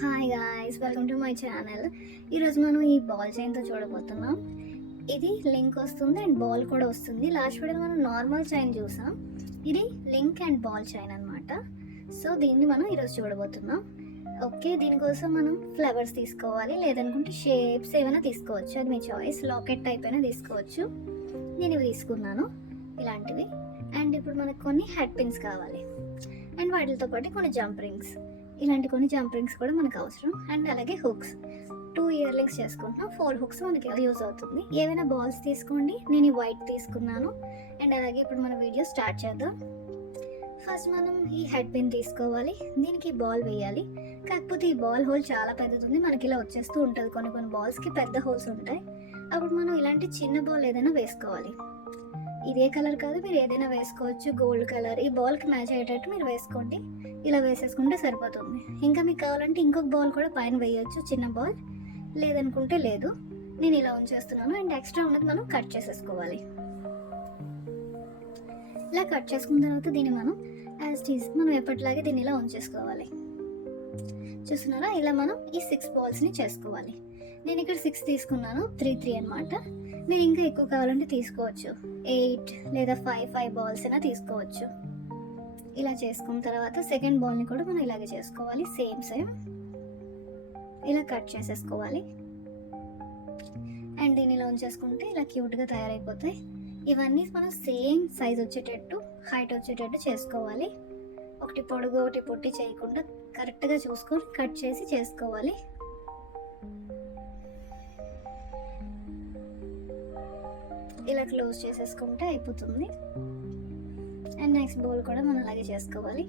Hi guys, welcome to my channel. ఈరోజు మనం ఈ బాల్ చైన్తో చూడబోతున్నాం. ఇది లింక్ వస్తుంది అండ్ బాల్ కూడా వస్తుంది. లాస్ట్ వీడియో మనం నార్మల్ చైన్ చూసాం. ఇది లింక్ అండ్ బాల్ చైన్ అనమాట. సో దీన్ని మనం ఈరోజు చూడబోతున్నాం. ఓకే, దీనికోసం మనం ఫ్లవర్స్ తీసుకోవాలి, లేదనుకుంటే షేప్స్ ఏమైనా తీసుకోవచ్చు, అది మీ చాయిస్. లాకెట్ టైప్ అయినా తీసుకోవచ్చు. నేను ఇవి తీసుకున్నాను, ఇలాంటివి. అండ్ ఇప్పుడు మనకు కొన్ని హెడ్ పిన్స్ కావాలి అండ్ వాటితో పాటు కొన్ని జంప్ రింగ్స్. ఇలాంటి కొన్ని జంప్ రింగ్స్ కూడా మనకు అవసరం. అండ్ అలాగే హుక్స్, 2 ఇయర్ రింగ్స్ చేసుకుంటున్నాం. 4 హుక్స్ మనకి యూజ్ అవుతుంది. ఏవైనా బాల్స్ తీసుకోండి, నేను ఈ వైట్ తీసుకున్నాను. అండ్ అలాగే ఇప్పుడు మన వీడియో స్టార్ట్ చేద్దాం. ఫస్ట్ మనం ఈ హెడ్ పిన్ తీసుకోవాలి, దీనికి బాల్ వేయాలి. కాకపోతే ఈ బాల్ హోల్ చాలా పెద్దది, మనకి ఇలా వచ్చేస్తూ ఉంటుంది. కొన్ని బాల్స్కి పెద్ద హోల్స్ ఉంటాయి. అప్పుడు మనం ఇలాంటి చిన్న బాల్ ఏదైనా వేసుకోవాలి. ఇదే కలర్ కాదు, మీరు ఏదైనా వేసుకోవచ్చు. గోల్డ్ కలర్ ఈ బాల్కి మ్యాచ్ అయ్యేటట్టు మీరు వేసుకోండి. ఇలా వేసేసుకుంటే సరిపోతుంది. ఇంకా మీకు కావాలంటే ఇంకొక బాల్ కూడా పైన వేయచ్చు, చిన్న బాల్. లేదనుకుంటే లేదు. నేను ఇలా ఉంచేస్తున్నాను. అండ్ ఎక్స్ట్రా ఉన్నది మనం కట్ చేసేసుకోవాలి. ఇలా కట్ చేసుకున్న తర్వాత దీన్ని మనం మనం ఎప్పటిలాగే దీన్ని ఇలా ఉంచేసుకోవాలి. చూస్తున్నారా, ఇలా మనం ఈ 6 బాల్స్ని చేసుకోవాలి. నేను ఇక్కడ 6 తీసుకున్నాను, 3 అనమాట. మీరు ఇంకా ఎక్కువ కావాలంటే తీసుకోవచ్చు, 8 లేదా 5 బాల్స్ అయినా తీసుకోవచ్చు. ఇలా చేసుకున్న తర్వాత సెకండ్ బాల్ని కూడా మనం ఇలాగే చేసుకోవాలి. సేమ్ ఇలా కట్ చేసేసుకోవాలి. అండ్ దీన్ని ఇలా ఉంచేసుకుంటే ఇలా క్యూట్గా తయారైపోతాయి. ఇవన్నీ మనం సేమ్ సైజ్ వచ్చేటట్టు, హైట్ వచ్చేటట్టు చేసుకోవాలి. ఒకటి పొడుగు ఒకటి పొట్టి చేయకుండా కరెక్ట్గా చూసుకొని కట్ చేసి చేసుకోవాలి. ఇలా క్లోజ్ చేసేసుకుంటే అయిపోతుంది. అండ్ నెక్స్ట్ బాల్ కూడా మనం అలాగే చేసుకోవాలి.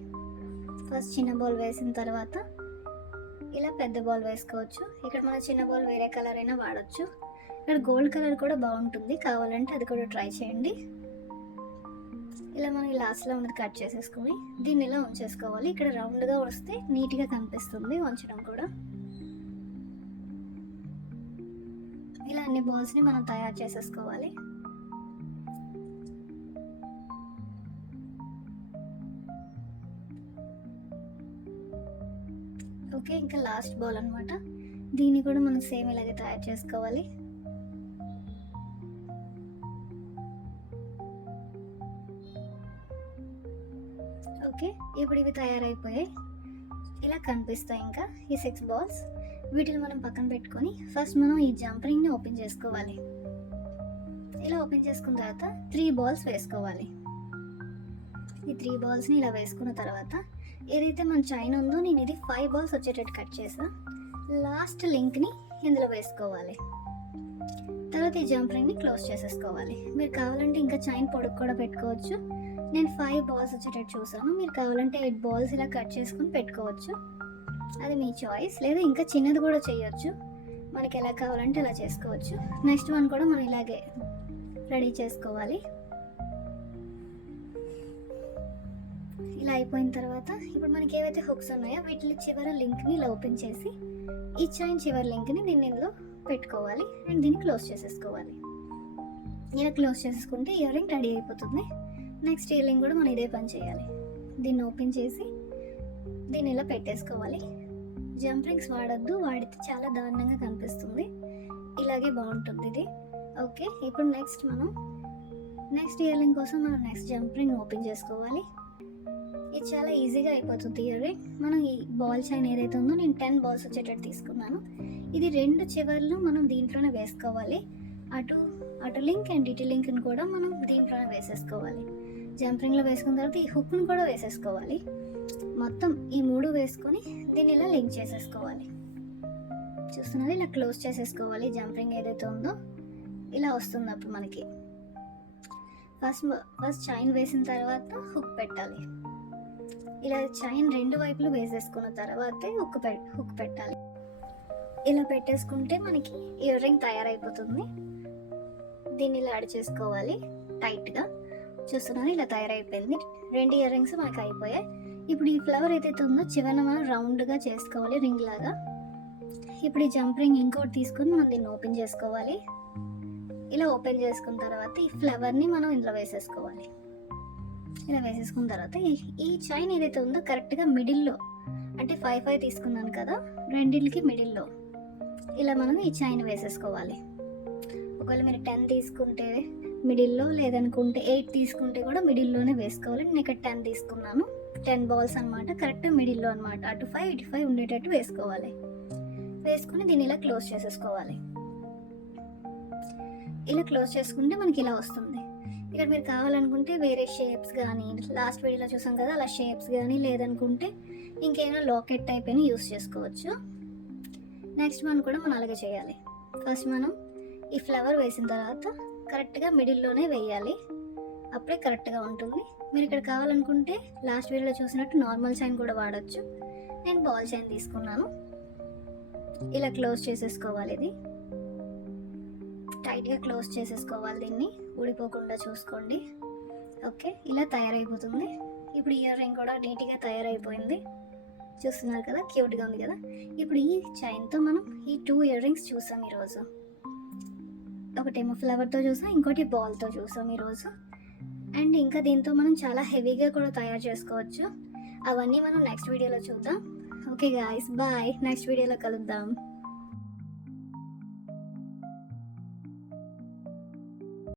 ఫస్ట్ చిన్న బాల్ వేసిన తర్వాత ఇలా పెద్ద బాల్ వేసుకోవచ్చు. ఇక్కడ మన చిన్న బాల్ వేరే కలర్ అయినా వాడచ్చు. ఇక్కడ గోల్డ్ కలర్ కూడా బాగుంటుంది, కావాలంటే అది కూడా ట్రై చేయండి. ఇలా మనం లాస్ట్లో ఉన్నది కట్ చేసేసుకొని దీన్ని ఇలా ఉంచేసుకోవాలి. ఇక్కడ రౌండ్గా వస్తే నీట్గా కనిపిస్తుంది ఉంచడం కూడా. ఇలా అన్ని బాల్స్ని మనం తయారు చేసేసుకోవాలి. ఓకే, ఇంకా లాస్ట్ బాల్ అనమాట. దీన్ని కూడా మనం సేమ్ ఇలాగే తయారు చేసుకోవాలి. ఓకే, ఇప్పుడు ఇవి తయారైపోయాయి, ఇలా కనిపిస్తాయి. ఇంకా ఈ 6 బాల్స్, వీటిని మనం పక్కన పెట్టుకొని ఫస్ట్ మనం ఈ జంప్ రింగ్ని ఓపెన్ చేసుకోవాలి. ఇలా ఓపెన్ చేసుకున్న తర్వాత 3 బాల్స్ వేసుకోవాలి. ఈ 3 బాల్స్ని ఇలా వేసుకున్న తర్వాత ఏదైతే మన చైన్ ఉందో, నేను ఇది 5 బాల్స్ వచ్చేటట్టు కట్ చేసా. లాస్ట్ లింక్ని ఇందులో వేసుకోవాలి. తర్వాత ఈ జంప్ రింగ్ని క్లోజ్ చేసేసుకోవాలి. మీరు కావాలంటే ఇంకా చైన్ పొడుగు కూడా పెట్టుకోవచ్చు. నేను 5 బాల్స్ వచ్చేటట్టు చూసాను. మీరు కావాలంటే 8 బాల్స్ ఇలా కట్ చేసుకుని పెట్టుకోవచ్చు, అది మీ చాయిస్. లేదా ఇంకా చిన్నది కూడా చేయొచ్చు, మనకి ఎలా కావాలంటే అలా చేసుకోవచ్చు. నెక్స్ట్ వన్ కూడా మనం ఇలాగే రెడీ చేసుకోవాలి. ఇలా అయిపోయిన తర్వాత ఇప్పుడు మనకి ఏవైతే హుక్స్ ఉన్నాయో వీటి చివరి లింక్ని ఇలా ఓపెన్ చేసి ఈ చైన్ చివరి లింక్ని దీన్ని ఇందులో పెట్టుకోవాలి. అండ్ దీన్ని క్లోజ్ చేసేసుకోవాలి. ఇలా క్లోజ్ చేసేసుకుంటే ఇయర్ రింగ్ రెడీ అయిపోతుంది. నెక్స్ట్ ఇయర్ రింగ్ కూడా మనం ఇదే పని చేయాలి. దీన్ని ఓపెన్ చేసి దీన్ని ఇలా పెట్టేసుకోవాలి. జంప్ రింగ్స్ వాడద్దు, వాడితే చాలా దారుణంగా కనిపిస్తుంది. ఇలాగే బాగుంటుంది ఇది. ఓకే, ఇప్పుడు నెక్స్ట్ ఇయర్ రింగ్ కోసం మనం నెక్స్ట్ జంప్ రింగ్ ఓపెన్ చేసుకోవాలి. ఇది చాలా ఈజీగా అయిపోతుంది ఇయర్ రింగ్. మనం ఈ బాల్ చైన్ ఏదైతే ఉందో, నేను 10 బాల్స్ వచ్చేటట్టు తీసుకున్నాను. ఇది 2 చివర్లు మనం దీంట్లోనే వేసుకోవాలి. అటు లింక్ అండ్ ఇటు లింక్ని కూడా మనం దీంట్లోనే వేసేసుకోవాలి. జంప్ రింగ్లో వేసుకున్న తర్వాత ఈ హుక్ని కూడా వేసేసుకోవాలి. మొత్తం ఈ 3 వేసుకొని దీన్ని ఇలా లింక్ చేసేసుకోవాలి. చూస్తున్నది, ఇలా క్లోజ్ చేసేసుకోవాలి. జంప్ రింగ్ ఏదైతే ఉందో ఇలా వస్తుంది. అప్పుడు మనకి ఫస్ట్ చైన్ వేసిన తర్వాత హుక్ పెట్టాలి. ఇలా చైన్ 2 వైపులు వేసేసుకున్న తర్వాతే హుక్ పెట్టాలి. ఇలా పెట్టేసుకుంటే మనకి ఇయర్ రింగ్ తయారైపోతుంది. దీన్ని ఇలా యాడ్ చేసుకోవాలి టైట్గా. చూస్తున్నాను, ఇలా తయారైపోయింది. 2 ఇయర్ రింగ్స్ మనకి అయిపోయాయి. ఇప్పుడు ఈ ఫ్లవర్ ఏదైతే ఉందో చివరన మనం రౌండ్గా చేసుకోవాలి, రింగ్ లాగా. ఇప్పుడు ఈ జంప్ రింగ్ ఇంకోటి తీసుకొని మనం దీన్ని ఓపెన్ చేసుకోవాలి. ఇలా ఓపెన్ చేసుకున్న తర్వాత ఈ ఫ్లవర్ని మనం ఇందులో వేసేసుకోవాలి. ఇలా వేసేసుకున్న తర్వాత ఈ చైన్ ఏదైతే ఉందో కరెక్ట్గా మిడిల్లో, అంటే 5 తీసుకున్నాను కదా, రెండింటికి మిడిల్లో ఇలా మనం ఈ చైన్ వేసేసుకోవాలి. ఒకవేళ మీరు 10 తీసుకుంటే మిడిల్లో, లేదనుకుంటే 8 తీసుకుంటే కూడా మిడిల్లోనే వేసుకోవాలి. నేను ఇక్కడ 10 తీసుకున్నాను. 10 బాల్స్ అనమాట, కరెక్ట్ మిడిల్లో అనమాట, అటు 5 ఇటు 5 ఉండేటట్టు వేసుకోవాలి. వేసుకుని దీన్ని ఇలా క్లోజ్ చేసేసుకోవాలి. ఇలా క్లోజ్ చేసుకుంటే మనకి ఇలా వస్తుంది. ఇక్కడ మీరు కావాలనుకుంటే వేరే షేప్స్ కానీ, లాస్ట్ వీడియోలో చూసాం కదా అలా షేప్స్ కానీ, లేదనుకుంటే ఇంకేమైనా లాకెట్ టైప్ అయినా యూస్ చేసుకోవచ్చు. నెక్స్ట్ వన్ కూడా మనం అలాగే చేయాలి. ఫస్ట్ మనం ఈ ఫ్లవర్ వేసిన తర్వాత కరెక్ట్గా మిడిల్లోనే వేయాలి, అప్పుడే కరెక్ట్గా ఉంటుంది. మీరు ఇక్కడ కావాలనుకుంటే లాస్ట్ వీడియోలో చూసినట్టు నార్మల్ చైన్ కూడా వాడచ్చు. నేను బాల్ చైన్ తీసుకున్నాను. ఇలా క్లోజ్ చేసేసుకోవాలి. ఇది టైట్గా క్లోజ్ చేసేసుకోవాలి, దీన్ని ఊడిపోకుండా చూసుకోండి. ఓకే, ఇలా తయారైపోతుంది. ఇప్పుడు ఇయర్ రింగ్ కూడా నీట్గా తయారైపోయింది, చూస్తున్నారు కదా, క్యూట్గా ఉంది కదా. ఇప్పుడు ఈ చైన్తో మనం ఈ 2 ఇయర్ రింగ్స్ చూసాం ఈరోజు. ఒకటేమో ఫ్లవర్తో చూసాం, ఇంకోటి బాల్తో చూసాం ఈరోజు. అండ్ ఇంకా దీంతో మనం చాలా హెవీగా కూడా తయారు చేసుకోవచ్చు. అవన్నీ మనం నెక్స్ట్ వీడియోలో చూద్దాం. ఓకే గాయ్స్, బాయ్, నెక్స్ట్ వీడియోలో కలుద్దాం.